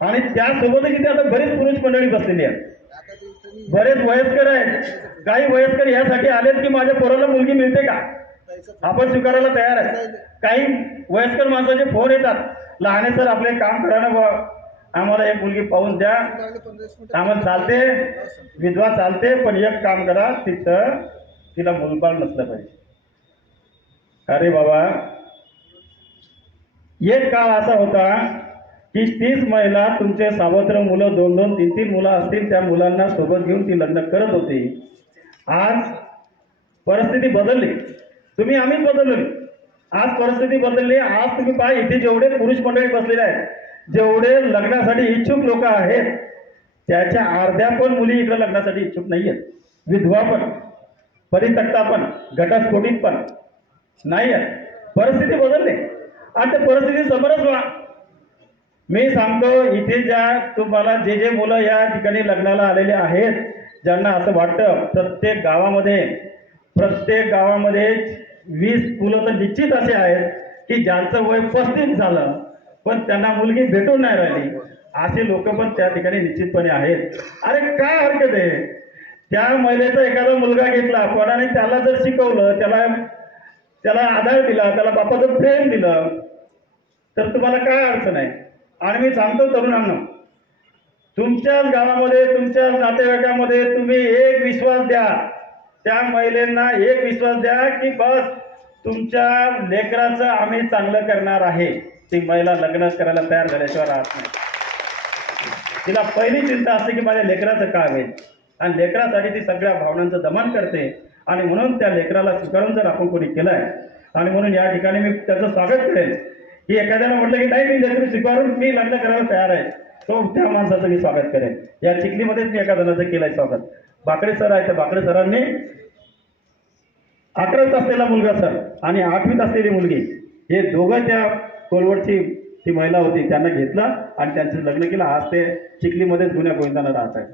आणि त्यासोबतच इथे आता बरेच पुरुष मंडळी बसलेली आहेत, बरेच वयस्कर आहेत. काही वयस्कर यासाठी आलेत की माझ्या पोराला मुलगी मिळते का, आपण स्वीकारायला तयार आहे. काही वयस्कर माणसाचे फोन येतात, लहाने सर आपले काम करा ना, आम्हाला एक मुलगी पाहून द्या, आम्हाला चालते, विधवा चालते, पण एक काम करा, तिथं तिला मुलबाळ नसलं पाहिजे. अरे बाबा, एक काळ असा होता की 30 महिला तुमचे सावत्र मुलं, 2-2, 3-3 मुलं असतील, त्या मुलांना सोबत घेऊन ती लग्न करत होती. आज परिस्थिती बदलली, आम्हीच बदलली. आज परिस्थिती बदलली. आज तुम्ही पहा, इथे जेवढे पुरुष मंडळी बसलेले आहेत, जेवढे लग्नासाठी इच्छुक लोक आहेत, त्याच्या अर्ध्या पण मुली इकडे लग्नासाठी इच्छुक नाही आहेत. विधवा पण, परित्यक्ता पण, घटस्फोटित पण नाही आहेत. परिस्थिती बदलली. आता परिस्थिती समोरच व्हा. मी सांगतो, इथे ज्या तुम्हाला जे मुलं या ठिकाणी लग्नाला आलेले आहेत, ज्यांना असं वाटतं प्रत्येक गावामध्ये 20 मुलं तर निश्चित असे आहेत की ज्यांचं वय 35 झालं पण त्यांना मुलगी भेटून नाही राहिली, असे लोक पण त्या ठिकाणी निश्चितपणे आहेत. अरे काय हरकत आहे, त्या महिलेचा एखादा मुलगा घेतला, कोणाने त्याला जर शिकवलं, त्याला आधार दिला, त्याला बापाचं प्रेम दिलं, तर तुम्हाला काय अडचण आहे. आणि मी सांगतो तरुणांना, तुमच्याच गावामध्ये, तुमच्याच नातेवाईकामध्ये तुम्ही एक विश्वास द्या, त्या महिलांना एक विश्वास द्या की बस तुमच्या लेकराचं आम्ही चांगलं करणार आहे. ती महिला लग्न करायला तयार झाल्याशिवाय राहत नाही. तिला पहिली चिंता असते की माझ्या लेकराचं काय होईल, आणि लेकरासाठी ती सगळ्या भावनांचं दमन करते. आणि म्हणून त्या लेकराला स्वीकारून जर आपण कोणी केलंय, आणि म्हणून या ठिकाणी मी त्याचं स्वागत करेन की एखाद्याला म्हटलं की नाही मी लेकरू स्वीकारून मी लग्न करायला तयार आहे, तो त्या माणसाचं मी स्वागत करेन. या चिखलीमध्येच मी एका जणाचं केलंय स्वागत. बाकडे सर आहे, तर बाकडे सरांनी 11वीत असलेला मुलगा सर आणि 8वीत असलेली मुलगी, हे दोघं त्या कोलवडची ती महिला होती, त्यांना घेतलं आणि त्यांचं लग्न केलं. आज ते चिखलीमध्येच गुन्ह्या गोविंदानं राहत आहे.